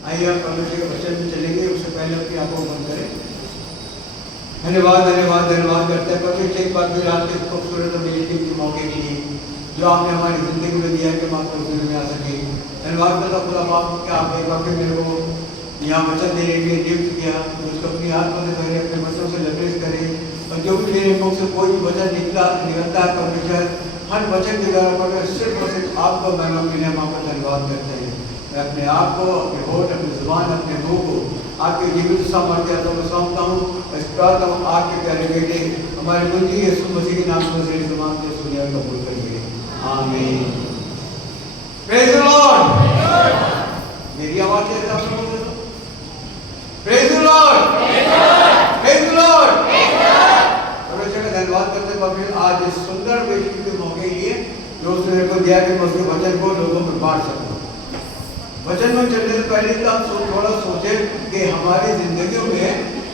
आइए आप परमेश्वर के वचन में चलेंगे, उससे पहले अपनी आंखों को बंद करें। धन्यवाद धन्यवाद धन्यवाद करते हैं परमेश्वर एक बार फिर आपके खूबसूरत और विजिटिंग के मौके के लिए जो आपने हमारी जिंदगी में दिया है कि हम आपके हुजूर में आ सके। धन्यवाद करता खुदा बाप कि आप एक बार फिर मेरे को यहाँ वचन देने के लिए नियुक्त किया, तो उसको अपनी आत्मा से पहले अपने वचनों से लबरेज करें, और जो भी मेरे मुख से कोई भी वचन निकलता है परमेश्वर, हर वचन के द्वारा परमेश्वर सिर्फ और सिर्फ आपको महिमा के लिए हम आपका धन्यवाद करते हैं। मैं अपने आप को, अपने होठ, अपनी जुबान, अपने मुंह को आपके जीवित सामर्थ्य में सौंपता हूँ। मैं चाहता हूँ आपके प्यारे बेटे हमारे मुंजी यीशु मसीह के नाम से ज़बान से सुनिया कबूल करिए, आमीन। Praise the Lord. मेरी आवाज़ के हिसाब से बोल दो, praise the Lord, praise the Lord. परमेश्वर का धन्यवाद करते हैं आज इस सुंदर बेटी के मौके के लिए जो उसने को दिया कि मैं उसके वचन को लोगों में बांट सकूं। वचन में चलने से पहले तो आप थोड़ा सोचें कि हमारी जिंदगियों में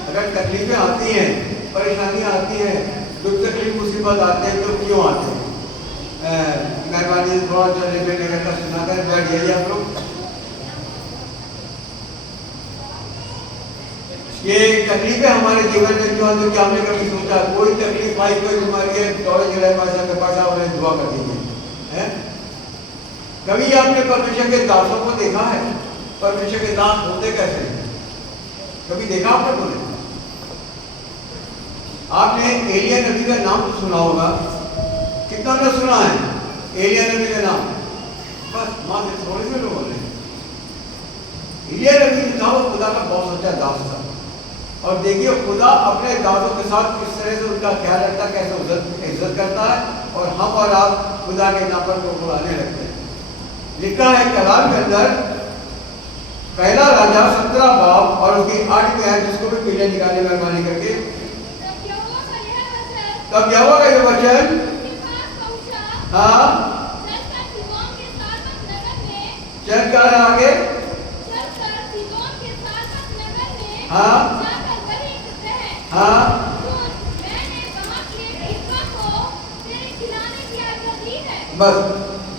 अगर तकलीफें आती हैं, परेशानियां आती हैं, दुख तकलीफ मुसीबत आते हैं, तो क्यों आते हैं? मेहरबानी थोड़ा चलने फिरने का सुनाकर बैठ जाइए आप लोग। ये तकलीफें हमारे जीवन में क्यों आती, क्या हमने कभी सोचा? कोई तकलीफ आई, कोई बीमारी है, दौड़े चले के पास आओ, उन्हें दुआ कर दीजिए। कभी आपने परमेश्वर के दासों को देखा है? परमेश्वर के दास होते कैसे हैं? कभी देखा आपने? बोले आपने एलिया नबी का नाम तो सुना होगा, कितना ने सुना है एलिया नबी का नाम? बस मां से थोड़े से लोग बोले। एलिया नबी था वो खुदा का बहुत सच्चा दास था, और देखिए खुदा अपने दासों के साथ किस तरह से उनका ख्याल रखता है, कैसे इज्जत करता है, और हम और आप खुदा के नाम पर को बुलाने लगते हैं। लिखा है कलाम के अंदर, पहला राजा 17 बाब और उसकी 8 आयत, जिसको भी पीछे निकाले मेहरबानी करके। तब यहोवा का ये वचन हाँ चल कर आगे हाँ हाँ बस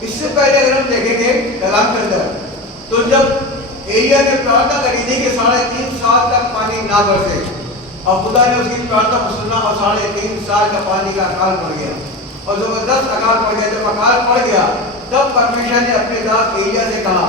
इससे पहले अगर हम देखेंगे कलाम के अंदर, तो जब एलिया ने प्रार्थना करी थी कि 3.5 साल तक पानी ना बरसे, और खुदा ने उसकी प्रार्थना को सुना और 3.5 साल का पानी का अकाल पड़ गया, और जबरदस्त अकाल पड़ गया। जब अकाल पड़ गया तब परमेश्वर ने अपने दास एलिया से कहा,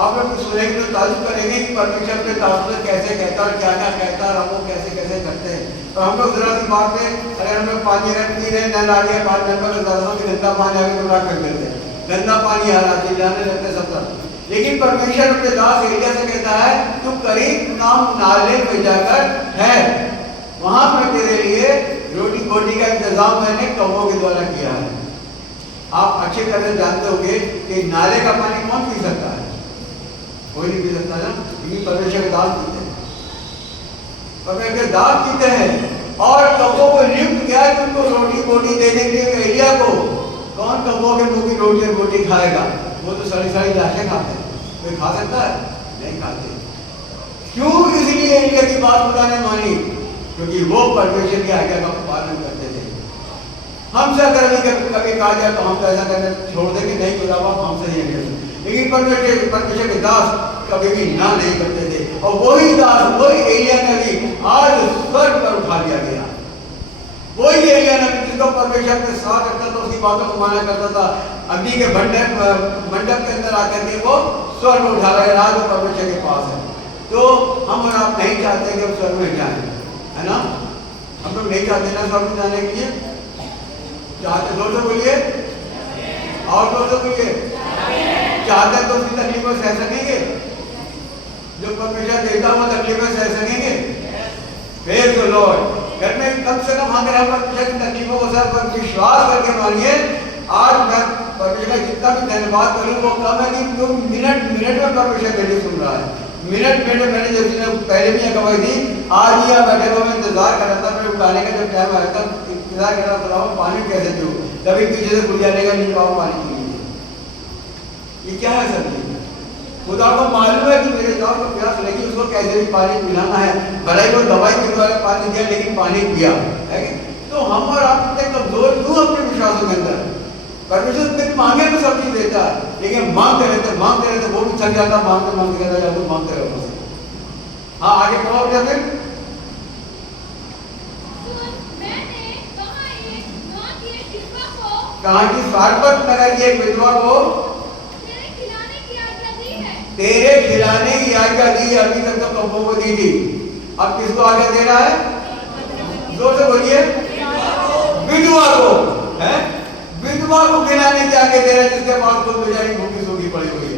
आप लोग सुनेंगे तो ताजुब करेंगे कि परमेश्वर अपने दासों से कैसे कहता और क्या क्या कहता और हम लोग कैसे कैसे करते हैं। तो हम लोग जरा सी बात में, अगर हम लोग पानी अगर पी रहे नल आ गया, पानी नल पर दासों की गंदा पानी आ गया तो राख कर देते हैं, गंदा पानी आ रहा चिल्लाने लगते सब तरफ। लेकिन परमेश्वर अपने दास एलिया से कहता है, तू करीब नाम नाले में जाकर ठहर, वहां पर तेरे लिए रोटी बोटी का इंतजाम मैंने कौवों के द्वारा किया है। आप अच्छी तरह जानते होंगे कि नाले का पानी कौन पी सकता है? कोई नहीं पी सकता ना, क्योंकि परमेश्वर के दास पीते हैं, परमेश्वर के दास पीते हैं। और कौवों को नियुक्त किया कि उनको रोटी बोटी देने के लिए एलिया को। कौन कौवों के मुंह की रोटी और बोटी खाएगा? वो तो सड़ी सड़ी लाशें खाते हैं, कोई खा सकता है? नहीं खाते। क्यों? इसलिए एलिया की बात खुदा ने मानी, क्योंकि वो परमेश्वर की आज्ञा का पालन करते थे। हमसे अगर कभी कहा जाए तो हम तो ऐसा करना छोड़ देंगे, नहीं खुदा बाप हमसे ये नहीं। लेकिन परमेश्वर के दास कभी भी ना नहीं करते थे, और वही दास, वही एलिया नबी आज स्वर्ग पर उठा लिया गया। वही एलिया नबी जिसको परमेश्वर के साथ करता था, उसकी बातों को माना करता था, अग्नि के मंडप के अंदर आकर के वो स्वर्ग में उठा गया, आज वो परमेश्वर के पास है। तो हम और आप नहीं चाहते कि हम स्वर्ग में जाए, है ना? हम लोग नहीं चाहते ना स्वर्ग में जाने के लिए। चाहते जोर से बोलिए, और जोर से बोलिए। चाहते तो उसकी तकलीफों सह सकेंगे, जो परमेश्वर देता हुआ तकलीफें सह सकेंगे। Praise the Lord. घर में कम से कम अगर हम परमेश्वर की तकलीफों को सह पर विश्वास करके मानिए। आज मैं परमेश्वर का जितना भी धन्यवाद करूँ वो कम है, कि जो मिनट में परमेश्वर मेरी सुन रहा है। मिनट मैंने जब पहले भी गवाही दी, आज ही बैठे हुए मैं इंतजार कर रहा था, मैं उठाने का जब टाइम आया था इंतजार कर रहा था, पानी कैसे दूँ, कभी पीछे से खुल जाने का नहीं पाऊँ पानी पी लीजिए। ये क्या है सर? खुदा को मालूम है कि मेरे दास को प्यास लगी, उसको कैसे भी पानी पिलाना है। भले ही वो दवाई के द्वारा पानी दिया, लेकिन पानी पिया है। तो हम और आप इतने कमजोर क्यों अपने विश्वासों के अंदर? परमेश्वर बिन मांगे में सब चीज देता है। लेकिन मांगते रहते वो भी थक जाता, मांगते रहता, या तो मांगते रहो। हाँ आगे पढ़ो क्या फिर। कहा कि सारपत नगर की एक विधवा को तेरे खिलाने की आज्ञा दी। अभी तक तो कब्बों को दी थी, अब किसको आज्ञा दे रहा है? जोर से बोलिए। विधवा को है, विधवा को खिलाने की आज्ञा दे रहा है, जिसके पास खुद बेचारी भूखी सूखी पड़ी हुई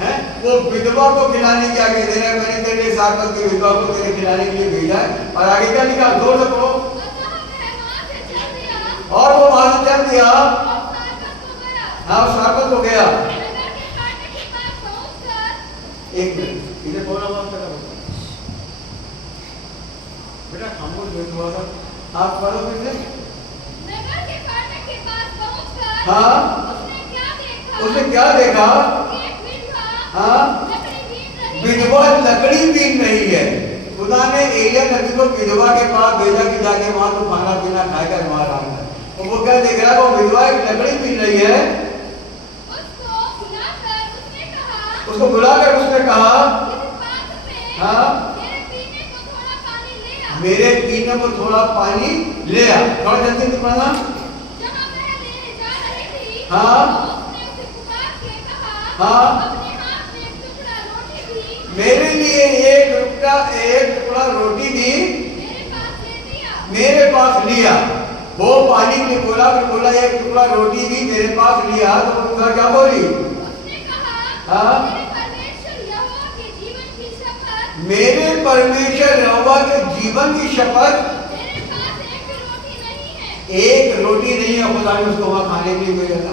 है। वो विधवा को खिलाने की आज्ञा दे रहा है। मैंने तेरे सारपत की विधवा को तेरे खिलाने के लिए भेजा है। और आगे क्या लिखा? जोर से पढ़ो। और वो वहां से चल दिया। हाँ सारपत को गया। एक मिनट इधर कौन आवाज कर रहा है? बेटा खामोश बैठो हुआ था, आप पढ़ो फिर से। नगर के फाटक के पास पहुंचकर हाँ उसने क्या देखा? हाँ विधवा लकड़ी बीन रही है। खुदा ने एलिया नबी को विधवा के पास भेजा कि जाके वहां तो खाना पीना खाएगा, वहां रहना है। और वो क्या देख रहा है? वो विधवा एक लकड़ी बीन रही है। उसको बुलाकर उसने कहा हाँ मेरे पीने को थोड़ा पानी ले आ। थोड़ा जल्दी से पढ़ना। हाँ हाँ मेरे लिए एक टुकड़ा रोटी भी मेरे पास लिया। वो पानी ने बोला, फिर बोला एक टुकड़ा रोटी भी मेरे पास लिया। तो उनका क्या बोली? हाँ मेरे परमेश्वर यहोवा के जीवन की शपथ एक रोटी नहीं है। खुदा ने उसको वहां खाने के लिए भेजा था।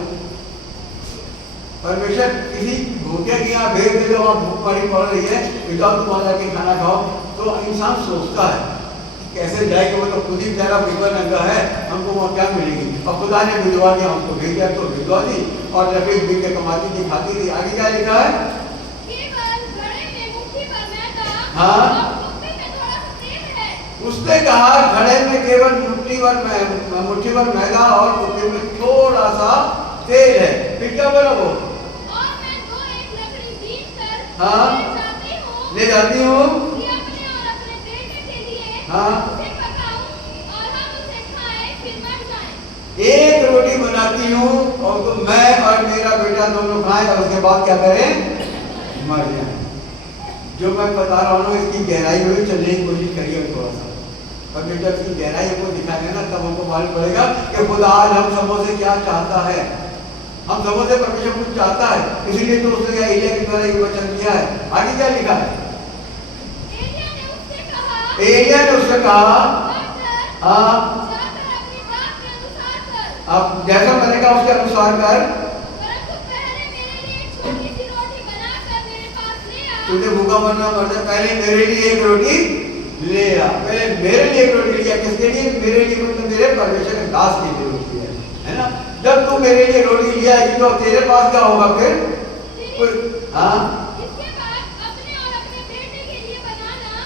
परमेश्वर किसी भूखे की यहाँ भेज दे, वहां भूख पड़ी पड़ रही है, बेटा तुम वहां जाके खाना खाओ। तो इंसान सोचता है कैसे जाए कि वो तो खुद ही बेचारा विधवा नंगा है, हमको वहाँ क्या मिलेगी। और खुदा ने विधवा दिया, हमको भेजा तो विधवा दी और लकड़ी बीन के कमाती थी, खाती थी। आगे क्या लिखा है? हाँ उसने कहा घड़े में केवल मुट्ठी भर मैदा और कुप्पी में थोड़ा सा तेल है। फिर क्या बोला वो? और मैं दो एक लकड़ी बीन कर हाँ ले जाती हूँ अपने बेटे के लिए हाँ उसे पकाऊं और हम उसे खाएं, फिर मर जाएं। एक रोटी बनाती हूँ और तो मैं और मेरा बेटा दोनों खाएं और उसके बाद क्या करें? मर जाएं। जो मैं बता रहा हूँ इसकी गहराई में भी चलने की कोशिश करिए थोड़ा सा। और जब इसकी गहराई को दिखाएंगे ना तब हमको मालूम पड़ेगा कि खुदा आज हम सबों से क्या चाहता है। हम सबों से परमेश्वर कुछ चाहता है, इसीलिए तो उसने एलिया के द्वारा ये वचन दिया है। आगे क्या लिखा है? एलिया ने उससे कहा हाँ अब जैसा मैंने कहा उसके अनुसार कर। तुझे भूखा मरना पड़ता, पहले मेरे लिए एक रोटी ले आ। पहले मेरे लिए एक रोटी लिया। किसके लिए? मेरे लिए, मतलब मेरे परमेश्वर के दास के लिए रोटी है ना। जब तू मेरे लिए रोटी लिया है तो तेरे पास क्या होगा फिर? हाँ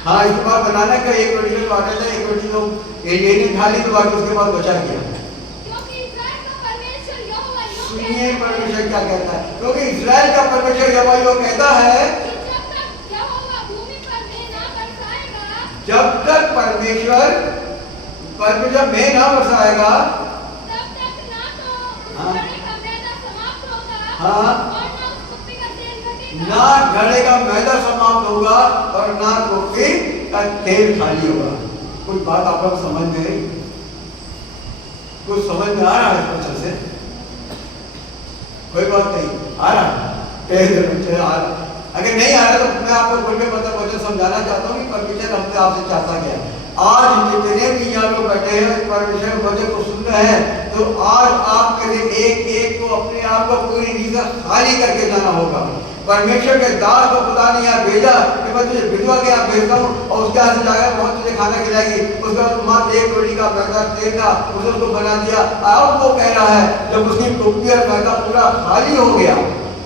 हाँ इसके बाद बनाना का एक रोटी तो आटा था, एक रोटी तो एलिया ने खा ली, तो बाकी उसके बाद बचा गया। सुनिए परमेश्वर क्या कहता है, क्योंकि इस्राएल का परमेश्वर यहोवा यो कहता है जब तक परमेश्वर में ना बरसाएगा तब तक ना तो हाँ घड़े का मैदा समाप्त होगा हाँ और ना उस कुप्पी का तेल घटेगा। ना घड़े का मैदा समाप्त होगा और ना कुप्पी का तेल खाली होगा। कुछ बात आप लोग समझ में रही? कुछ समझ में आ रहा है वचन से? कोई बात नहीं आ रहा है? आ रहा। अगर नहीं आ रहा तो मैं आपको खुल के मतलब वचन समझाना चाहता हूँ कि परमेश्वर हमसे आपसे चाहता क्या है। आज जितने भी यहाँ लोग बैठे हैं परमेश्वर वचन को सुन रहे हैं, तो आज आप में से एक एक को अपने आप को पूरी रीजन खाली करके जाना होगा। परमेश्वर के दास को खुदा ने यहाँ भेजा कि मैं तुझे विधवा के यहाँ भेजता हूँ और उसके यहाँ से जाकर बहुत तुझे खाना खिलाएगी। उसके बाद मात्र एक रोटी का मैदा तेल था, उसने उसको बना दिया। अब वो कह रहा है जब उसकी कुप्पी और मैदा पूरा खाली हो गया,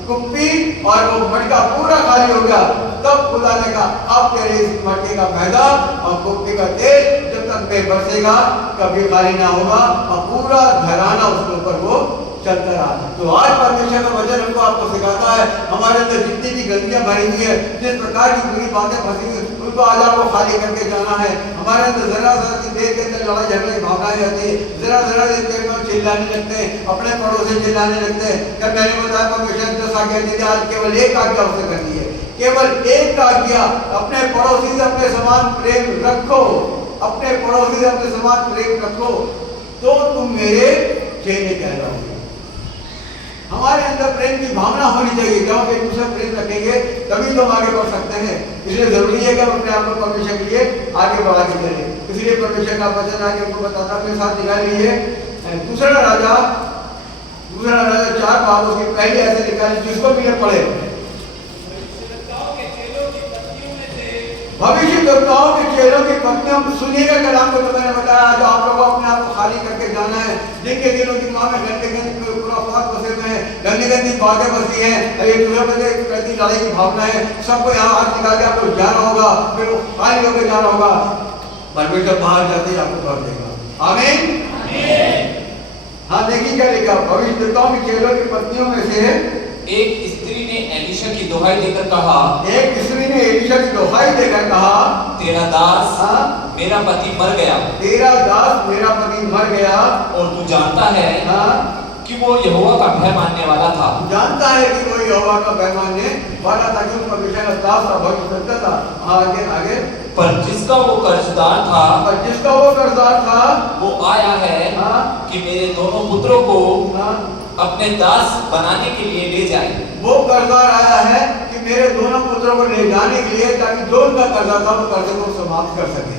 कुप्पी और वो मटका पूरा खाली हो गया, तब खुदा ने कहा अब तेरे इस मटके का मैदा और कुप्पी का तेल जब तक में बरसेगा कभी खाली ना होगा और पूरा घराना उसके ऊपर वो चलता रहा। तो आज परमेश्वर का वचन हमको आपको सिखाता है, हमारे अंदर जितनी भी गंदगियां भरी हुई है, जिस प्रकार की बुरी बातें फंसी हुई, उनको आज आपको खाली करके जाना है। हमारे अंदर जरा जरा की देर के अंदर लड़ाई झगड़े की भावनाएं रहती है, जरा जरा देर में चिल्लाने लगते हैं, अपने पड़ोसी चिल्लाने लगते हैं। जब मैंने बताया परमेश्वर ने 10 आज्ञा दी थी, आज केवल एक आज्ञा उसने कर दी है, केवल एक आज्ञा, अपने पड़ोसी से अपने समान प्रेम रखो, अपने पड़ोसी से अपने समान प्रेम रखो, तो तुम मेरे चेले कहलाओगे। हमारे अंदर प्रेम की भावना होनी चाहिए। जब हम एक दूसरे प्रेम रखेंगे तभी तो हम आगे बढ़ सकते हैं। इसलिए जरूरी है कि हम अपने आप को परमेश्वर के लिए आगे बढ़ा के चलें। इसलिए परमेश्वर का वचन आगे उनको बताता अपने साथ निकाल लीजिए। दूसरा राजा 4 बाब उसकी पहले ऐसे निकाली, जिसको भी पढ़े। भविष्यद्वक्ताओं के चेलों की पत्नियों सुनिएगा कलाम को। तो मैंने बताया आज आप लोगों को अपने आप को खाली करके जाना है। जिनके दिलों की माँ में गंदे खुराफात बसे हुए हैं, गंदी गंदी बातें बसी हैं, एक दूसरे के प्रति लड़ाई की भावना है, सबको यहाँ हाथ निकाल के आपको जाना होगा, फिर वो खाली होकर जाना होगा। परमेश्वर बाहर जाते ही आपको भर देगा। आमीन। हाँ, देखिए क्या लिखा, भविष्यद्वक्ताओं के चेलों की पत्नियों में से एक स्त्री ने एलीशा की दोहाई देकर कहा, एक स्त्री ने एलीशा की दोहाई देकर कहा, तेरा दास मेरा पति मर गया, तेरा दास मेरा पति मर गया, और तू जानता है कि वो यहोवा का भय मानने वाला था। जानता है कि वो यहोवा का भय मानने वाला था, क्योंकि परमेश्वर का दास था, भक्त करता था। आगे पर जिसका वो कर्जदार था, वो आया है कि मेरे दोनों पुत्रों को अपने दास बनाने के लिए ले जाए। वो कर्जदार आया है कि मेरे दोनों पुत्रों को ले जाने के लिए, ताकि जो उनका कर्जा था वो कर्जे को समाप्त कर सके,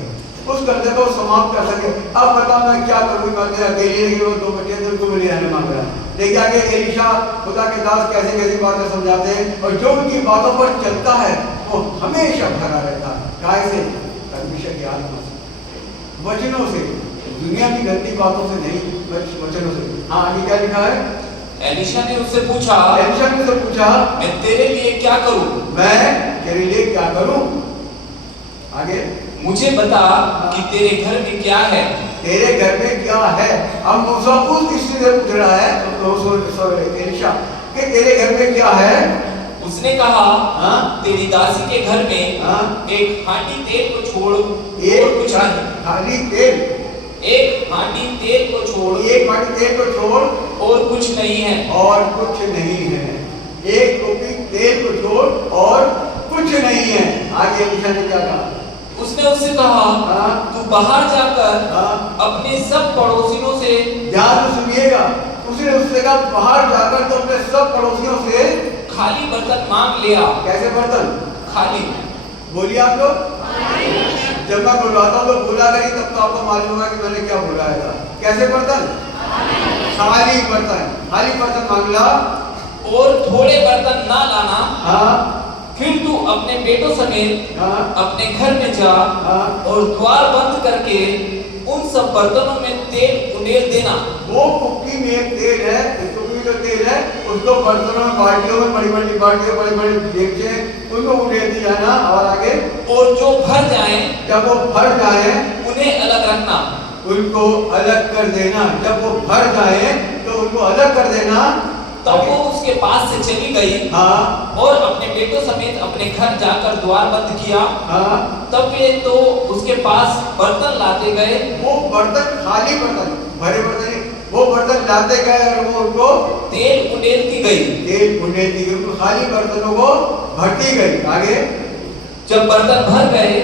उस कर्जे को समाप्त कर सके। अब बताओ मैं क्या करूँ, मैं अकेले वो 2 बच्चे थे, उनको ले आने मांग रहा। देखिए आगे एलीशा खुदा के दास कैसी कैसी बातें समझाते हैं, और जो उनकी बातों पर चलता है वो हमेशा भरा रहता है। कैसे? परमेश्वर की आत्मा से, वचनों से, दुनिया की गंदी बातों से नहीं, वचनों से। हाँ, आगे क्या लिखा है? एलीशा ने उससे पूछा, मैं तेरे लिए क्या करूं? मैं तेरे लिए क्या करूं? आगे मुझे बता कि तेरे घर में क्या है। तेरे घर में क्या है? अब मूसा उस स्त्री से पूछ रहा है एलीशा कि तेरे घर में क्या है? उसने कहा, तेरी दासी के घर में एक हांडी तेल को छोड़ और कुछ नहीं। हांडी तेल, एक हांडी तेल को छोड़, एक हांडी तेल को छोड़ और कुछ नहीं है, और कुछ नहीं है। एक टोपी तेल को छोड़ और कुछ नहीं है। आगे एलीशा ने क्या कहा? उसने उससे कहा, तू बाहर जाकर अपने सब पड़ोसियों से, ध्यान से सुनिएगा, उसने उससे कहा बाहर जाकर तो अपने सब पड़ोसियों से खाली बर्तन मांग लिया। कैसे बर्तन? खाली। बोलिए आप लोग। जब मैं बुलवाता हूँ तो बोला करिए, तब तो आपको मालूम होगा कि मैंने क्या बुलाया था। कैसे बर्तन? खाली बर्तन। खाली बर्तन मांग ला, और थोड़े बर्तन ना लाना। फिर तू अपने बेटों समेत अपने घर में जा और द्वार बंद करके उन सब बर्तनों में तेल उंडेल देना। वो कुप्पी में एक तेल है, कुप्पी जो तेल है उसको बर्तनों में, बाल्टियों में, बड़ी बड़ी बाल्टियों, बड़ी बड़ी देगचें, उनको उंडेल दिया जाना। और आगे, और जो भर जाए, जब वो भर जाए उन्हें अलग रखना, उनको अलग कर देना। जब वो भर जाए तो उनको अलग कर देना। तब वो उसके पास से चली गई और अपने बेटों समेत अपने घर जाकर द्वार बंद किया। तब वे तो उसके पास बर्तन लाते गए। वो बर्तन, खाली बर्तन, भरे बर्तन, वो बर्तन लाते गए और वो उनको तेल उंडेलती गई, उनको खाली बर्तनों को भरती गई। आगे, जब बर्तन भर गए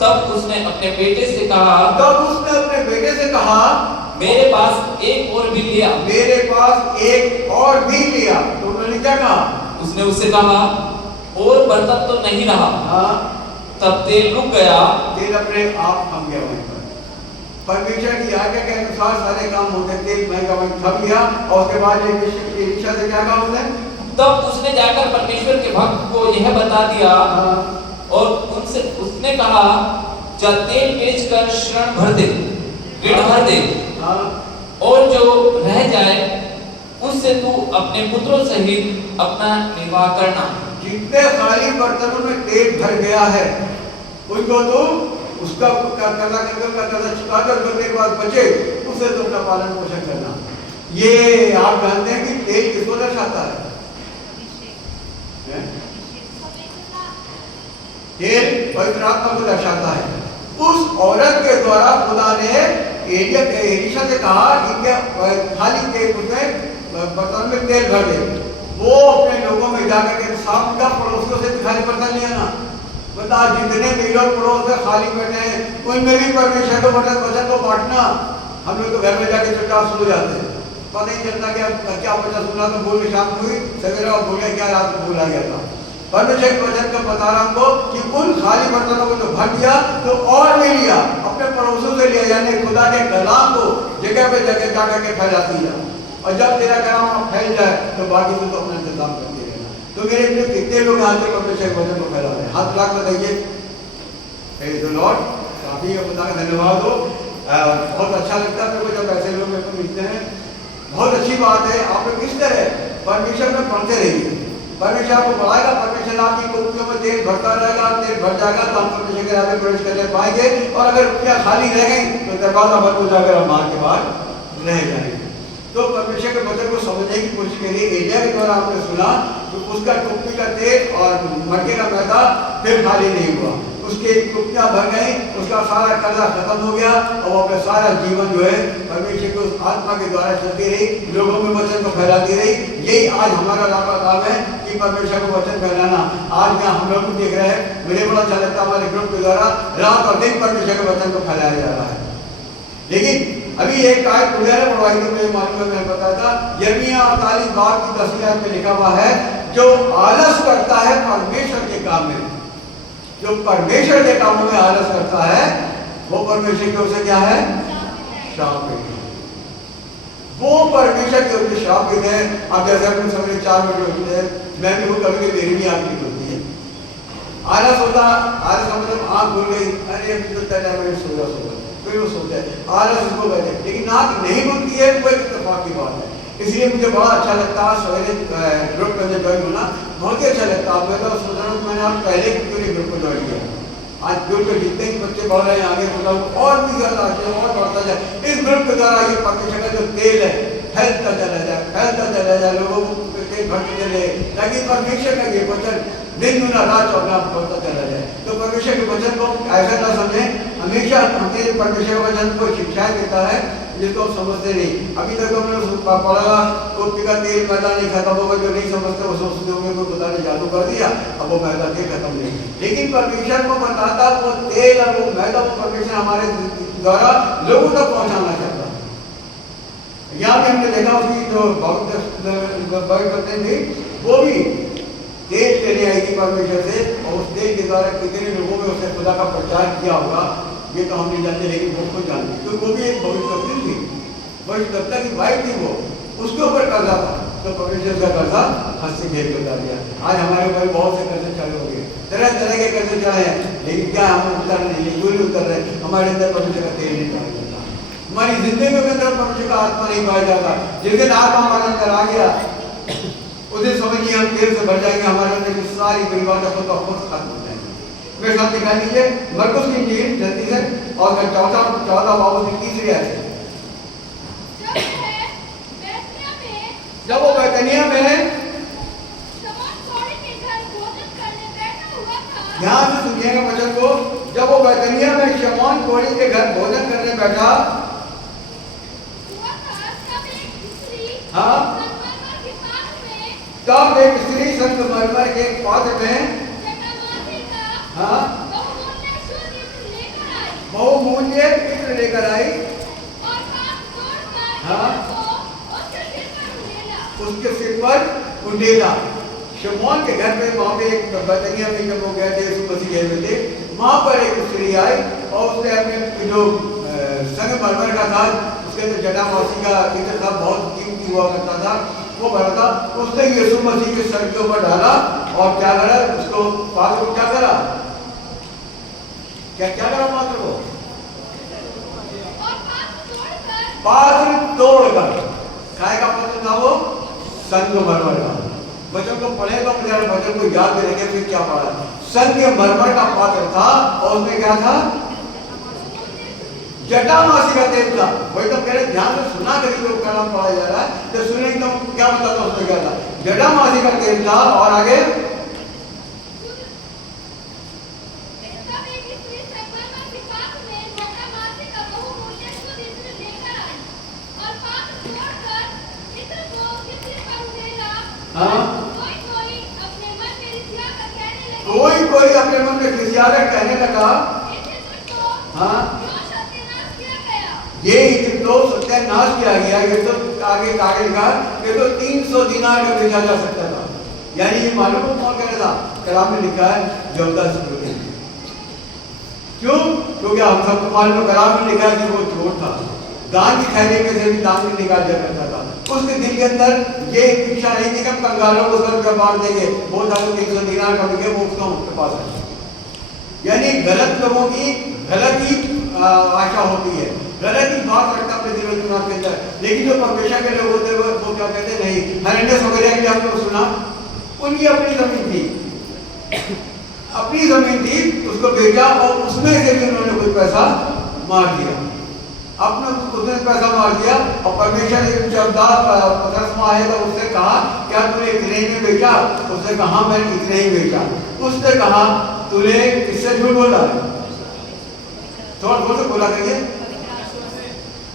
तब उसने अपने बेटे से कहा, मेरे पास एक और भी लिया। मेरे पास एक और भी लिया। तो उन्होंने क्या कहा? उसने उससे कहा, और बर्तन तो नहीं रहा। तब तेल रुक गया, तेल अपने आप थम गया वहीं पर। परमेश्वर की आज्ञा के अनुसार सारे काम होते, तेल महंगा वहीं थम गया। और उसके बाद एलीशा से क्या कहा उसने? तब उसने जाकर परमेश्वर के भक्त को यह बता दिया और उसने कहा, जा तेल बेचकर ऋण भर दे, और जो रह जाए उससे तू अपने पुत्रों सहित अपना निर्वाह करना। जितने खाली बर्तनों में तेल भर गया है उनको तो उसका कर्जा चुका कर, उसके बाद बचे उससे तो अपना पालन पोषण करना। ये आप जानते हैं कि तेल किसको दर्शाता है? तेल पवित्र आत्मा को दर्शाता है। उस औरत के द्वारा खुदा ने एलीशा से कहा कि खाली के उसमें बर्तन में तेल भर दे। वो अपने लोगों में जाकर के साफ का पड़ोसियों से खाली बर्तन लिया ना, बता जितने भी लोग पड़ोस में खाली बैठे हैं उनमें भी परमेश्वर को वचन को बांटना। हम लोग तो घर में जाके चुपचाप सो जाते हैं, पता नहीं चलता कि क्या वचन सुना तो बोल के शाम हुई सवेरा और बोल क्या रात को भूला गया था। परमेश्वर के वचन का बता रहा हमको कि उन खाली बर्तनों को तो भर दिया तो और भी लिया, अपने पड़ोसियों से लिया, यानी खुदा के कलाम को जगह पे जगह जाकर के फैलाती है। और जब तेरा कलाम फैल जाए तो बाकी तो अपना इंतजाम करते रहना। तो मेरे अपने कितने लोग यहाँ से परमेश्वर के वचन को फैला रहे हैं? हाथ लाख बताइए। Praise the Lord. काफी खुदा का धन्यवाद हो। बहुत अच्छा लगता है मेरे को जब ऐसे लोग मेरे को मिलते हैं। बहुत अच्छी बात है। आप लोग किस तरह परमेश्वर में पढ़ते रहिए, परमेश्वर आपको बढ़ाएगा। परमेश्वर आपकी कुप्पियों में तेल भरता रहेगा, तेल भर जाएगा तो हम परमेश्वर के आगे प्रवेश करने पाएंगे। और अगर कुप्पियाँ खाली रह गई तो दरवाजा बंद हो जाकर हम बाहर के बाहर रह जाएंगे। तो परमेश्वर के वचन को समझने की कोशिश करिए। एलिया के द्वारा आपने सुना तो उसका कुप्पी का तेल और मटके का मैदा फिर खाली नहीं हुआ, उसके कुप्पियाँ भर गई, उसका सारा कर्जा खत्म हो गया और वो अपना सारा जीवन जो है परमेश्वर की उस आत्मा के द्वारा चलती रही, लोगों में वचन को फैलाती रही। यही आज हमारा काम है कि परमेश्वर को वचन फैलाना। आज यहाँ हम लोग देख रहे हैं, मुझे बड़ा अच्छा लगता है हमारे ग्रुप के द्वारा रात और दिन परमेश्वर के वचन को फैलाया जा रहा है। लेकिन अभी एक आयत पुजारी पढ़वाई थी, मुझे मालूम है, मैंने बताया था यिर्मयाह 48 बाब की 10वीं आयत में लिखा हुआ है, जो आलस करता है परमेश्वर के काम में, जो परमेश्वर के कामों में आलस करता है वो परमेश्वर की ओर से क्या है? शापित है। वो परमेश्वर की ओर से शापित है। अब जैसे अपने सवेरे 4 बजे उठते हैं, मैं भी हूँ, कभी मेरी भी आंख नहीं खुलती है, आलस होता। आलस का मतलब आंख खुल गई, अरे अभी तो तय मैंने सोया फिर वो सोते हैं, आलस उसको कहते हैं। लेकिन आंख नहीं खुलती है, वो एक इत्तेफाक की बात है। इसलिए मुझे बड़ा अच्छा लगता है सवेरे ग्रुप में ज्वाइन होना, बहुत ही अच्छा लगता है। मैं तो सोच रहा हूँ मैंने आप पहले क्यों नहीं ग्रुप को ज्वाइन किया। आज ग्रुप के जितने भी बच्चे बढ़ रहे हैं आगे बताऊँ और भी ज़्यादा आगे और बढ़ता जाए। इस ग्रुप के द्वारा ये परमेश्वर का जो तेल है फैलता चला जाए, फैलता चला जाए, लोगों को तेल भरते चले, ताकि परमेश्वर का ये वचन दिन दुना रात अपना बढ़ता चला जाए। तो परमेश्वर के वचन को ऐसा ना समझें, हमेशा हमें परमेश्वर के वचन को शिक्षाएं देता है जिसको हम समझते नहीं। अभी तक हमने पढ़ा कुप्पी का तेल मैदा नहीं खत्म होगा, जो नहीं समझते वो सोचते होंगे कोई खुदा ने जादू कर दिया अब वो मैदा तेल खत्म नहीं। लेकिन परमेश्वर को बताता वो तेल और वो मैदा वो परमेश्वर हमारे द्वारा लोगों तक पहुँचाना चाहता है। यहाँ भी हमने देखा उसकी जो भक्त थी वो भी तेल लेने आई थी परमेश्वर से, और उस तेल के द्वारा कितने लोगों में उसने खुदा का प्रचार किया होगा ये तो हम नहीं जानते, लेकिन वो खुद जानते। तो वो भी एक भविष्यवक्ता थी, भविष्यवक्ता की वाइफ थी, वो उसके ऊपर कर्जा था तो परमेश्वर का कर्जा हद से घेर कर दिया। आज हमारे ऊपर बहुत से कर्जे चालू हो गए, तरह तरह के कर्जे चढ़े हैं, लेकिन क्या हम उतर नहीं, क्यों नहीं उतर रहे? हमारे अंदर परमेश्वर का तेल नहीं पाया जाता, हमारी जिंदगी के अंदर परमेश्वर का आत्मा नहीं पाया जाता। जिस दिन आत्मा हमारे अंदर आ गया उस दिन समझिए हम तेल से भर जाएंगे, हमारे अंदर की सारी परिवार का खुद खत्म हो जाएंगे। मेरे साथ दिखा लीजिए मरकुस की इंजील जल्दी से, और 14 बाबू की तीसरी आयत। जब वो बैतनिया में ध्यान से सुनिएगा वचन को, जब वो बैतनिया में शमौन कोढ़ी के घर भोजन करने बैठा, हाँ, तब एक स्त्री संगमरमर के पात्र में, हाँ, बहुमूल्य इत्र लेकर आई, हाँ, उसके सिर पर उंडेला। शमौन के घर में वहाँ पे एक बैतनिया में जब वो गए थे, यीशु मसीह गए हुए थे, वहाँ पर एक स्त्री आई और उसने अपने जो संगमरमर का था, उसके अंदर जटामासी का इत्र था, बहुत कीमती हुआ करता था, वो भरा था, उसने यीशु मसीह के सर के ऊपर डाला और क्या करा, उसको पात्र को क्या करा, क्या करा पात्र को, पात्र तोड़कर, काय का पात्र था वो? संगमरमर का। बच्चों को पढ़ेगा मुझे बच्चों को याद में रखे फिर क्या पढ़ा। संगमरमर का पात्र था और उसमें क्या था? जटामासी का तेल था। वही तो कह रहे ध्यान से सुना करिए, वो कलाम पढ़ा जा रहा है तो सुने तो क्या बताता उसमें क्या था। जटामासी का तेल था और आगे कोई अपने मन में खिसिया कहने लगा, हाँ ये इत्र तो सत्यानाश किया गया। ये तो आगे लिखा, ये तो 300 दिनार का बेचा जा सकता था। यानी ये मालूम कौन कह रहा था? कलाम में लिखा है जमदास सिक्योरिटी। क्यों? क्योंकि हम सबको मालूम, कलाम में लिखा है कि वो चोर था, दान की थैली में से भी दान नहीं निकाल जा करता था। उसके दिल के अंदर ये इच्छा नहीं थी कि हम कंगालों को सर मार देंगे, बहुत ज्यादा 300 दिनार का बिके वो उसका उसके पास है। यानी गलत लोगों की गलत ही आशा होती है, गलत ही बात रखता अपने दिल में दिमाग के अंदर। लेकिन जो परमेश्वर के लोग होते हैं वो क्या कहते हैं, नहीं। हरण्यस वगैरह के लिए हमने सुना, उनकी अपनी जमीन थी, अपनी जमीन थी, उसको बेचा और उसमें से भी उन्होंने कुछ पैसा मार दिया, अपने उसने पैसा मार दिया। और परमेश्वर ने जब पतरस में आया तो उससे कहा, क्या तूने इतने ही में बेचा? उसने कहा मैंने इतने ही बेचा। उसने कहा तूने किससे झूठ बोला है? थोड़ा थोड़ा से बोला करिए,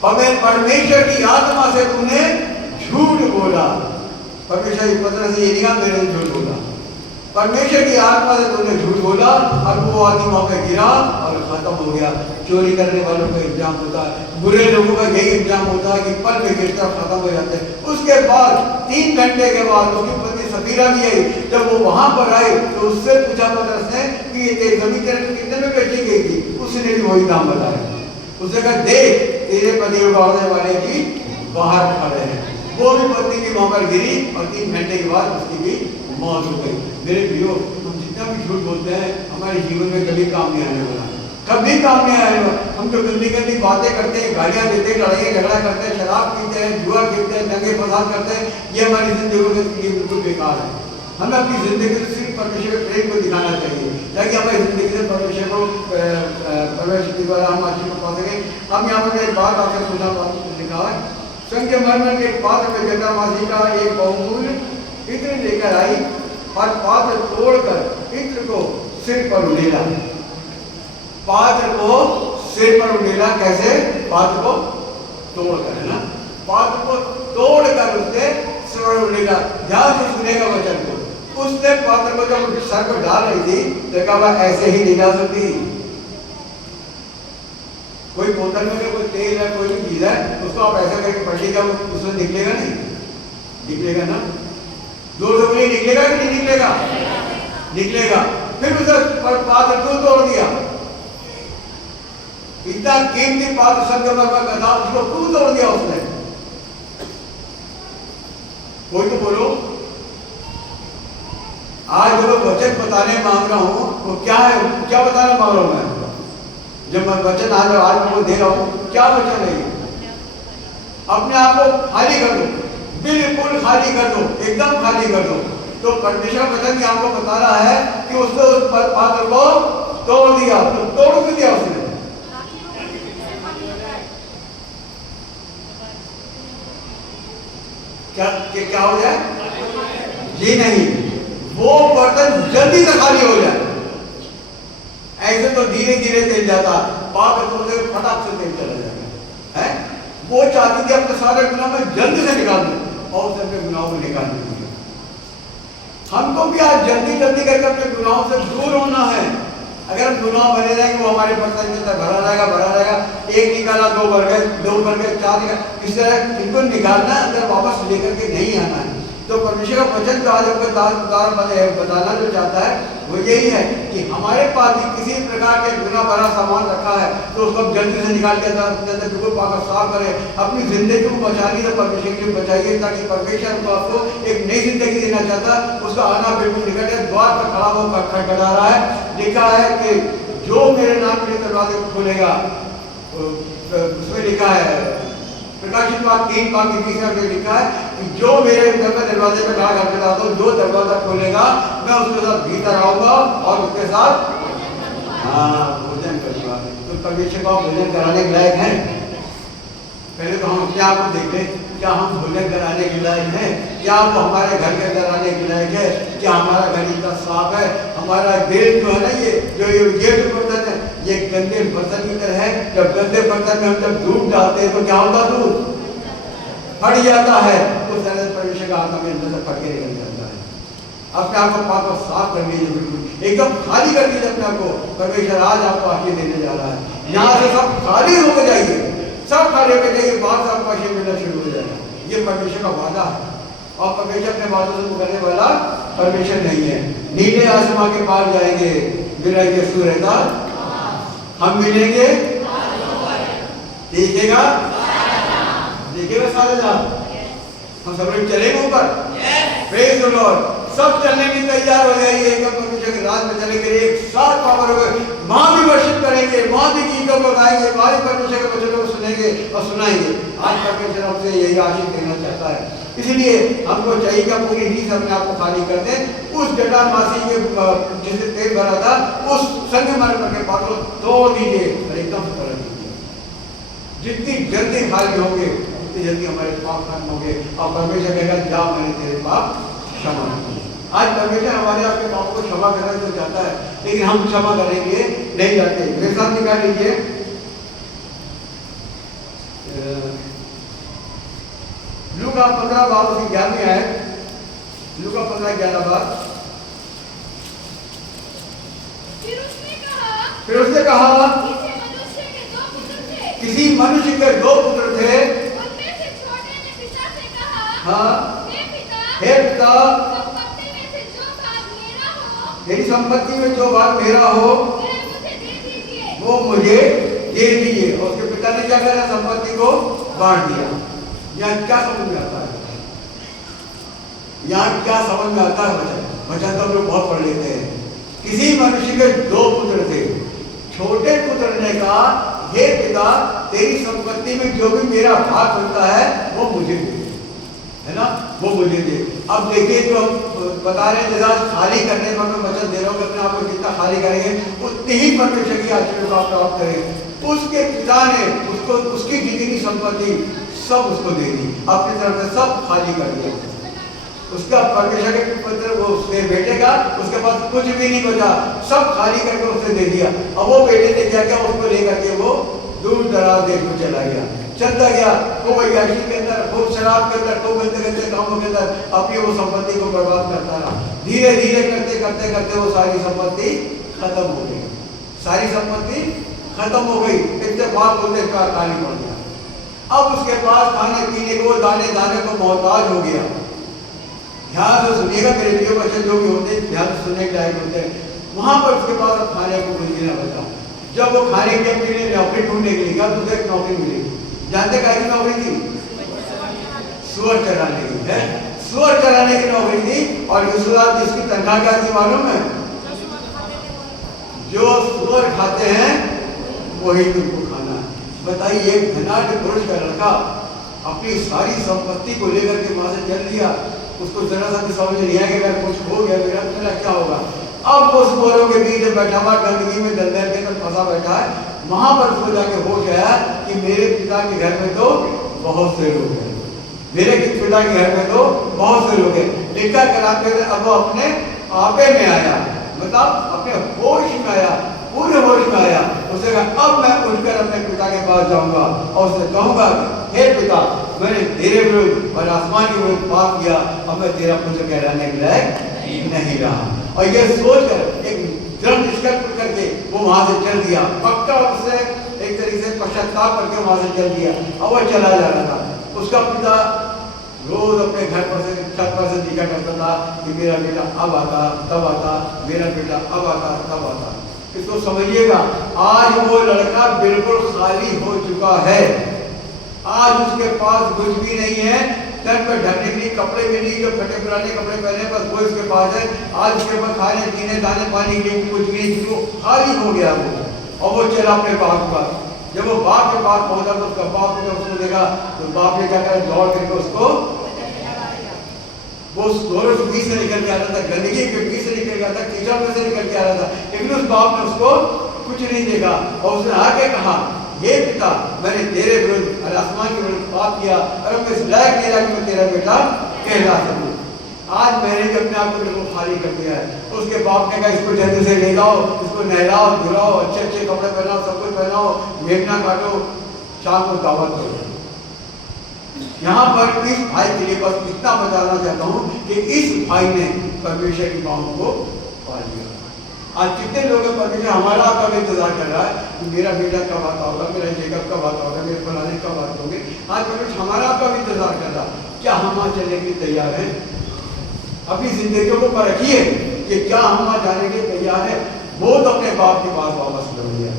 परमेश्वर की आत्मा से तूने झूठ बोला। परमेश्वर की पतरस ये नहीं कहा मेरे ने झूठ बोला, परमेश्वर की आत्मा से तूने झूठ बोला। और वो आदमी वहां पे गिरा और खत्म हो गया। चोरी करने वालों का इल्जाम होता है, बुरे लोगों का यही इल्जाम होता है कि पल में गिरता खत्म हो जाते हैं। उसके बाद 3 घंटे के बाद उसकी पत्नी सफीरा भी आई। जब वो वहां पर आई तो उससे पूछा पतरस ने कि ये जमीन कितने में बेची गई थी? उसने भी वही दाम बताया। उसने कहा देख तेरे पति उड़ाने वाले भी बाहर खड़े हैं। वो भी पत्नी की वहां पर गिरी और 3 घंटे के बाद उसकी भी मौत हो गई। मेरे प्रियो, हम जितना भी झूठ बोलते हैं हमारे जीवन में कभी काम नहीं आने वाला, कभी काम नहीं आने वाला। हम तो गंदी गंदी बातें करते हैं, गालियां देते हैं, लड़ाई झगड़ा करते हैं, शराब पीते हैं, जुआ खेलते हैं, दंगे फसाद करते हैं। ये हमारी जिंदगी के लिए बिल्कुल बेकार है। हमें अपनी जिंदगी से सिर्फ परमेश्वर के प्रेम को दिखाना चाहिए, ताकि हमारी जिंदगी से परमेश्वर को परमेश्वर के द्वारा हम अच्छी को पा सकें। हम यहाँ पर एक बात आपसे पूछा लिखा है, संगमरमर के पात्र में जटामासी का एक बहुमूल्य इत्र लेकर आई और पात्र तोड़कर इत्र को सिर पर उड़ेला। पात्र को सिर पर उड़ेला कैसे? पात्र को तोड़कर, है ना, पात्र को तोड़कर उसने सिर पर उड़ेला। ध्यान से सुनेगा वचन को। उसने पात्र को जब सर पर डाल रही थी तो कहा ऐसे ही नहीं डाल सकती। कोई बोतल में कोई तेल है, कोई भी चीज है, उसको आप ऐसा करके पढ़िएगा, उसमें निकलेगा नहीं, निकलेगा ना, जोर से बोलिए, निकलेगा कि नहीं निकलेगा? निकलेगा। फिर उसे पात्र क्यों तोड़ दिया? इतना कीमती पात्र संगमरमर का था, उसको क्यों तोड़ दिया उसने? कोई तो बोलो। आज जो वचन बताने मांग रहा हूं वो क्या है, क्या बताना मांग रहा हूं मैं? जब मैं वचन आज मैं दे रहा हूं, क्या वचन है ये? अपने आप को खाली कर दो, बिल्कुल खाली कर दो, एकदम खाली कर दो। तो परमेश्वर वचन की आपको बता रहा है कि उसने उस पात्र को तोड़ दिया। तो तोड़ क्यों दिया उसने? क्या हो जाए? जी नहीं, वो बर्तन जल्दी से खाली हो जाए। ऐसे तो धीरे धीरे तेल जाता, पात्र तोड़ने फटाक से तेल चला जाएगा, है? वो चाहती थी अपने सारे गुनाह में जल्दी से निकाल दो और अपने गुनाहों को निकाल देंगे। हमको भी आज जल्दी जल्दी करके अपने गुनाहों से दूर होना है। अगर हम गुनाह बने रहेंगे वो हमारे बर्तन के अंदर भरा रहेगा। एक निकाला, 2 भर गए, 2 भर गए, 4 निकाल, इस तरह इनको निकालना अंदर वापस लेकर के नहीं आना है। तो परमेश्वर का वचन जो आज आपको बताना जो चाहता है वो यही है कि हमारे पास भी किसी प्रकार के गुनाह भरा सामान रखा है तो उसको जल्दी से निकाल के अंदर बिल्कुल पाकर साफ करें। अपनी जिंदगी को बचानी तो परमेश्वर के लिए बचाइए, ताकि परमेश्वर को आपको एक नई जिंदगी देना चाहता है। उसका आना बिल्कुल निकट है, द्वार पर खड़ा होकर खटखटा रहा है। लिखा है कि जो मेरे नाम के दरवाजे को खोलेगा, उसमें लिखा है प्रकाशित बात 3:20 में लिखा है कि जो मेरे घर में दरवाजे पे खड़ा खटखटाता हूं, जो दरवाजा खोलेगा मैं उसके साथ भीतर आऊंगा और उसके साथ भोजन करूंगा। तो परमेश्वर को भोजन कराने के लायक हैं? पहले तो हम अपने आप को देख लें, क्या हम भोजन कराने के लायक हैं? क्या वो हमारे घर के अंदर आने के लायक है? क्या हमारा घर इतना साफ है? हमारा दिल जो है ना, ये जो बर्तन है, ये गंदे बर्तन की तरह है। जब गंदे बर्तन में हम जब दूध डालते हैं तो क्या होता? दूध फट जाता है। उस तरह से परमेश्वर का आत्मा में अंदर से फट के निकल जाता है। अपने आप को पाक और साफ कर लीजिए, बिल्कुल एकदम खाली कर लीजिए अपने आप को। परमेश्वर आज आपको आशीष देने जा रहा है। यहाँ से सब खाली हो जाइए, सब खाली हो जाइए, बाद से आपको आशीष मिलना शुरू हो जाएगा। ये परमेश्वर का वादा है और परमेश्वर अपने वादों से मुकरने वाला परमेश्वर नहीं है। नीले आसमां के पार जाएंगे, मिलेंगे सूर्य का, हम मिलेंगे देखिएगा सारे जान, हम सब लोग चलेंगे ऊपर। Praise the Lord. सब चलने की तैयार हो जाइए, एकदम परमेश्वर के राज में चलेंगे, एक साथ पावर हो गए। मां भी वर्शिप करेंगे, मां भी गीतों को गाएंगे, मां भी परमेश्वर के वचनों को सुनेंगे और सुनाएंगे। आज परमेश्वर हमसे यही आशीष देना चाहता है। इसलिए हमको चाहिए कि पूरी नींद अपने आप को खाली कर दें। उस जटामासी के जिससे तेल भरा था, उस संगमरमर के पात्र धो दीजिए और एकदम से पलट दीजिए। जितनी जल्दी खाली होंगे उतनी जल्दी हमारे पाप खत्म होंगे और परमेश्वर कहेगा जा मैंने तेरे पाप क्षमा किए। आज परमेश्वर हमारे आपके पापों को क्षमा करना तो चाहता है, लेकिन हम क्षमा करेंगे नहीं जाते। मेरे साथ निकाल लीजिए लूका 15:11 है। लूका 15:11 फिर उसने कहा किसी मनुष्य के 2 पुत्र थे। उनमें से छोटे ने पिता से कहा, हाँ, हे पिता, संपत्ति में से जो भाग मेरा हो, मेरी संपत्ति में जो भाग मेरा हो मुझे दे दीजिए, वो मुझे दे दीजिए। और उसके पिता ने क्या करा? संपत्ति को बांट दिया। यहाँ क्या समझ में आता है? यहाँ क्या समझ में आता है? वचन तो हम लोग बहुत पढ़ लेते हैं। किसी मनुष्य के 2 पुत्र थे। छोटे पुत्र ने कहा, हे पिता, तेरी संपत्ति में जो भी मेरा भाग होता है वो मुझे दे, है ना, वो मुझे दे। अब देखिए जो बता रहे हैं, जैसा खाली करने में मैं वचन दे रहा हूँ कि अपने आप को जितना खाली करेंगे उतनी ही परमेश्वर की आशीर्वाद को आप प्राप्त करेंगे। उसके पिता ने उसको उसकी जितनी संपत्ति सब उसको दे दी, अपनी तरफ से सब खाली कर दिया। उसका परमेश्वर के पुत्र वो उसके बेटे का उसके पास कुछ भी नहीं बचा, सब खाली करके उसने दे दिया। अब वो बेटे ने क्या किया? उसको लेकर के वो दूर दराज देश में चला गया, चलता गया। खूब अय्याशी के अंदर, खूब शराब के अंदर, खूब गंदे गंदे कामों के अंदर अपनी वो संपत्ति को बर्बाद करता रहा। धीरे धीरे करते करते करते वो सारी संपत्ति खत्म हो गई। सारी संपत्ति खत्म हो गई। इत्तेफाक होते खाली पड़ गया। अब उसके पास खाने पीने को दाने दाने को मोहताज हो गया। ध्यान से सुनिएगा मेरे प्रिय बच्चे, जो भी होते हैं ध्यान से सुनने के लायक होते हैं। वहां पर उसके पास अब खाने को कुछ भी ना बचा। जब वो खाने के लिए नौकरी ढूंढने के लिए गया तो उसे एक नौकरी मिली। जानते क्या की नौकरी थी? सुअर चराने की है। सुअर चराने की नौकरी थी। और इसकी तनख्वाह क्या थी मालूम है? जो सुअर खाते हैं वही तुमको खाना। बताइए, एक धनाढ्य पुरुष का लड़का अपनी सारी संपत्ति को लेकर के वहां से चल दिया। उसको जरा सा भी समझ नहीं आया कि अगर कुछ हो गया मेरा क्या होगा। अब वो सुअरों के बीच में बैठा हुआ, गंदगी में दलदल के अंदर फंसा बैठा है। वहां पर उसको जाके होश आया कि मेरे पिता के घर में तो बहुत से लोग हैं, मेरे पिता के घर में तो बहुत से लोग हैं। लिखा कराते हुए अब वो अपने आपे में आया, मतलब अपने होश में आया, पूरे होश में आया। उसने कहा अब मैं उठकर अपने पिता के पास जाऊंगा और उससे कहूंगा, हे पिता, मैंने तेरे विरुद्ध और आसमान के विरुद्ध पाप किया, अब मैं तेरा पुत्र कहलाने के लायक नहीं रहा। और ये सोचकर एक दृढ़ निष्कर्ष करके वो वहां से चल दिया। पक्का उससे एक तरीके से पश्चाताप करके वहां से चल दिया। अब वो चला जा रहा था। उसका पिता रोज अपने घर पर से छत पर से दिखा करता था कि मेरा बेटा अब आता तब आता, मेरा बेटा अब आता तब आता। इसको समझिएगा, आज वो लड़का बिल्कुल खाली हो चुका है। आज उसके पास कुछ भी नहीं है। तन पर ढकने के लिए कपड़े भी नहीं, जो फटे पुराने कपड़े पहने पर कोई उसके पास है। आज उसके पास खाने पीने दाने पानी के लिए कुछ भी नहीं, वो खाली हो गया वो। और वो चला अपने बाप पर। जब वो बाप के पास पहुंचा तो उसका बाप ने उसको देखा तो बाप ने क्या करा? दौड़ करके उसको वो दोनों के बीच से निकल के आ रहा था, गंदगी के बीच से निकल गया था, कीचड़ में से निकल के आ रहा था, लेकिन उस बाप ने उसको कुछ नहीं देखा और उसने आके कहा, हे पिता, मैंने तेरे विरुद्ध और आसमान के विरुद्ध पाप किया और मैं इस लायक नहीं रहा कि मैं तेरा बेटा कहला सकूं। आज मैंने भी अपने आप को बिल्कुल खाली कर दिया है। उसके बाप ने कहा, इसको जल्दी से ले जाओ, इसको नहलाओ धुलाओ, अच्छे अच्छे कपड़े पहनाओ, सब कुछ पहनाओ, मेमना काटो, शाम को दावत करो। यहाँ पर इस भाई के लिए बस इतना बताना चाहता हूँ कि इस भाई ने परमेश्वर की बाहों को पा लिया। आज कितने लोग परमेश्वर हमारा कब इंतजार कर रहा है कि मेरा बेटा कब आता होगा, मेरा जेकब कब आता होगा, मेरे फलाने कब आते होंगे। आज परमेश्वर हमारा कब इंतजार कर रहा है। क्या हम वहाँ चलने के लिए तैयार हैं? अपनी जिंदगियों को परखिए कि क्या हम वहाँ जाने के लिए तैयार है। वो तो अपने बाप के पास वापस लौट गया,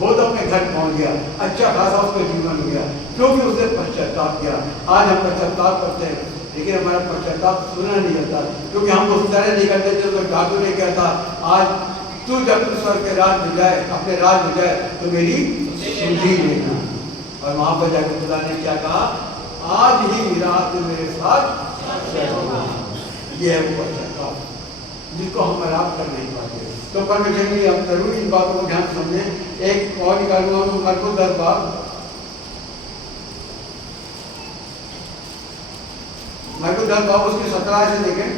वो तो अपने घर पहुंच गया, अच्छा खासा उसका जीवन हो गया क्योंकि उसने पश्चाताप किया। आज हम पश्चाताप करते हैं लेकिन हमारा पश्चाताप सुना नहीं जाता क्योंकि हम उस तरह नहीं करते जो ठाकुर ने कहता, आज तू जब स्वर्ग के राज में जाए, अपने राज में जाए तो मेरी सुधी लेना। और वहां पर जाकर खुदा ने क्या कहा, आज ही रात मेरे साथ ये है वो पश्चाताप जिसको हम बराबर कर नहीं पाते। तो परमेश्वर ने हम जरूर इन बातों को ध्यान समझें। एक और निकालूंगा मरकुस 10 बाब, मरकुस 10 बाब उसके 17 से देखें।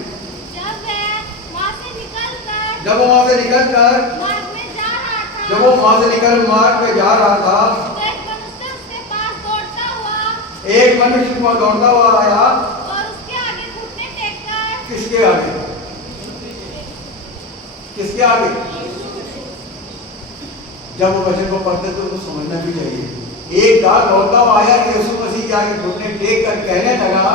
जब वो वहां से निकल कर मार्ग में जा रहा था, जब वो वहां से निकल मार्ग में जा रहा था, एक मनुष्य उसके पास दौड़ता हुआ, एक मनुष्य को दौड़ता हुआ आया और उसके आगे घुटने टेककर, किसके आगे, किसके आगे? जब वो वचन को पढ़ते तो उसको समझना भी चाहिए। एक दास दौड़ता हुआ आया कि यीशु मसीह के आगे घुटने टेक कर कहने लगा,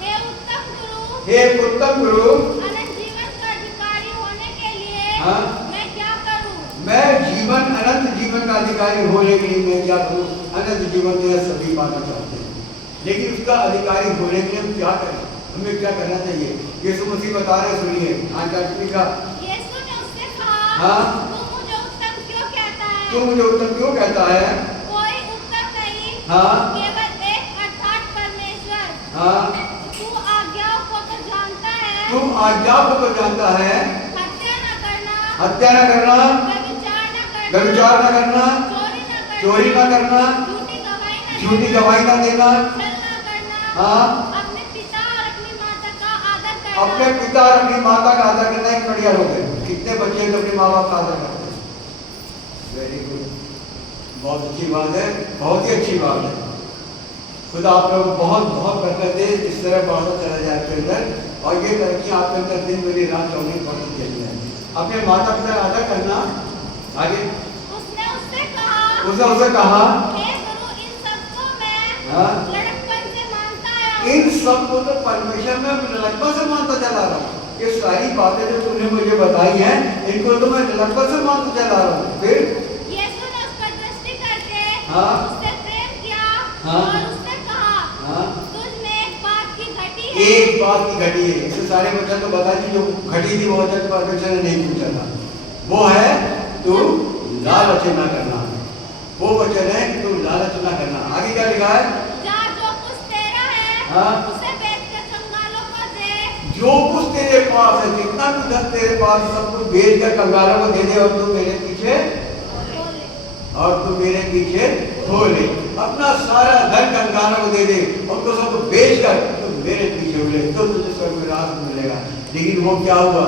हे उत्तम गुरु, हे उत्तम गुरु, अनंत जीवन का अधिकारी होने के लिए हाँ? मैं क्या करूं? मैं जीवन अनंत जीवन का अधिकारी होने के लिए मैं क्या करूं? अनंत जीवन तो सभी पाना चाहते हैं लेकिन उसका अधिकारी होने के लिए हम क्या करें? हमें क्या करना चाहिए? यीशु मसीह बता रहे, सुनिए। आचार्य का यीशु ने उससे कहा, हाँ? तू मुझे उत्तम क्यों कहता है? तू मुझे उत्तम क्यों कहता है? कोई उत्तम नहीं, हाँ? केवल एक अर्थात परमेश्वर। हाँ? तू आज्ञाओं को तो जानता है, तू आज्ञा को तो जानता है, हत्या न करना, हत्या न करना, व्यभिचार न करना, चोरी न करना, झूठी गवाही न देना, हाँ? अपने पिता और अपनी माता का आदर करना। एक बढ़िया लोग है। कितने बच्चे अपने माँ बाप का आदर करते हैं? वेरी गुड, बहुत अच्छी बात है, बहुत ही अच्छी बात है। खुदा आप लोगों को बहुत बहुत बरकत दे, इस तरह बढ़ता चला जाए आपके अंदर और ये तरक्की आपके अंदर दिन मेरी रात 24 बढ़ती चली जाए। अपने माता पिता का आदर करना। आगे उसने उसे कहा, हे गुरु, इन सबको मैं हाँ? लड़कपन से मानता आया हूं। इन सबको तो परमेश्वर में लड़कपन से मानता चला रहा हूँ। ये सारी बातें जो तुमने मुझे बताई हैं, इनको तो मैं लड़कपन से मानता चला रहा हूँ। फिर यीशु ने उस पर दृष्टि करके हाँ? उससे प्रेम किया हाँ? और उसने कहा, हाँ? तुझ में एक बात की घटी है। एक बात की घटी है। इससे सारे वचन तो बता दी, जो घटी थी वो वचन परमेश्वर ने नहीं पूछा था। वो है तू लालच न करना। वो वचन है कि तू लालच न करना। आगे क्या लिखा है? जा, जो कुछ तेरा है, हाँ? उसे बेचकर कंगालों को दे। जो कुछ तेरे पास है, जितना भी धन तेरे पास, सब कुछ बेच कर कंगालों को दे दे और तू मेरे पीछे हो ले। अपना सारा धन कंगालों को दे दे और तो सबको बेच कर तू मेरे पीछे हो ले, तो तुझे स्वर्ग में राज मिलेगा। लेकिन वो क्या हुआ?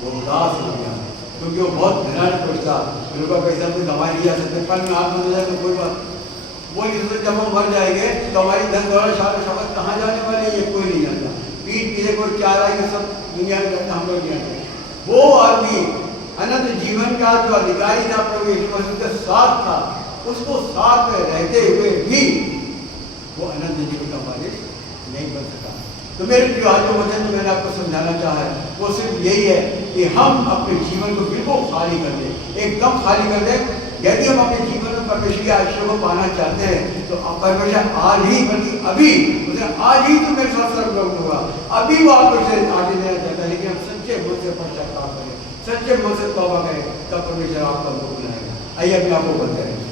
वो उदास हो गया क्योंकि वो बहुत धनाढ़ पुरुष था। उनका पैसा तो कमा लिया सकते, पर में हाथ में जाए तो कोई बात वो नहीं सोचते। जब हम मर जाएंगे तो हमारी धन दौलत शब्द कहाँ जाने वाले ये कोई नहीं जानता। पीठ पीछे कोई क्या रहा है, सब दुनिया में करता, हम लोग जानते। वो आदमी अनंत जीवन का जो अधिकारी था प्रभु यीशु मसीह के साथ था, उसको साथ में रहते हुए भी वो अनंत जीवन का वारिस नहीं बन सका। तो मेरे प्रिय, आज जो वचन मैंने आपको समझाना चाहा है वो सिर्फ यही है कि हम अपने जीवन को बिल्कुल खाली कर दें, एकदम खाली कर दें। यदि हम अपने जीवन में परमेश्वर के आशीर्वाद को पाना चाहते हैं तो परमेश्वर आज ही, बल्कि अभी, उसे आज ही तो मेरे साथ सर्वलोक होगा, अभी वो आपको इसे आगे देना चाहता है। लेकिन हम सच्चे मन से पश्चाताप करें, सच्चे मन से तौबा करें, तब परमेश्वर आपको हमको बुलाएगा। आइए अपने आप को बंद करें।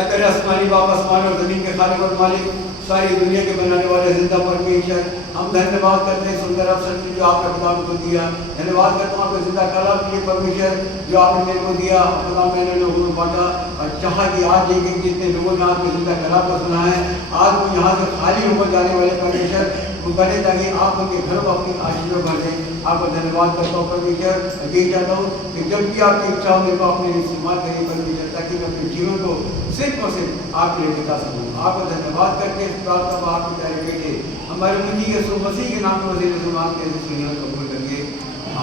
अगर आसमानी बाप, आसमान और जमीन के खालिक और मालिक, सारी दुनिया के बनाने वाले जिंदा परमेश्वर, हम धन्यवाद करते हैं सुंदर अवसर के जो आपने खुदा को दिया। धन्यवाद करता हूँ आपके जिंदा कलाम के लिए परमेश्वर जो आपने मेरे को दिया। खुदा मैंने लोगों को बांटा और चाहा कि आज एक जितने लोगों ने आपके जिंदा कलाम को सुना है, आज वो यहाँ से खाली होकर जाने वाले परमेश्वर वो बने, ताकि आप उनके घरों को अपनी आशीर्वाद भर दें। आपको धन्यवाद करता हूँ परमेश्वर। यही चाहता हूँ कि जब भी आपकी इच्छा हो मेरे को अपने लिए इस्तेमाल करिए परमेश्वर, ताकि मैं अपने जीवन को सिर्फ और सिर्फ आपके लिए बिता सकूँ। आपको धन्यवाद करके इस प्रार्थना को आपके प्यारे बेटे हमारे मुझी यीशु मसीह के नाम में वसीले से मांगते हैं, सुनिए और कबूल करिए।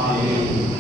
आमीन।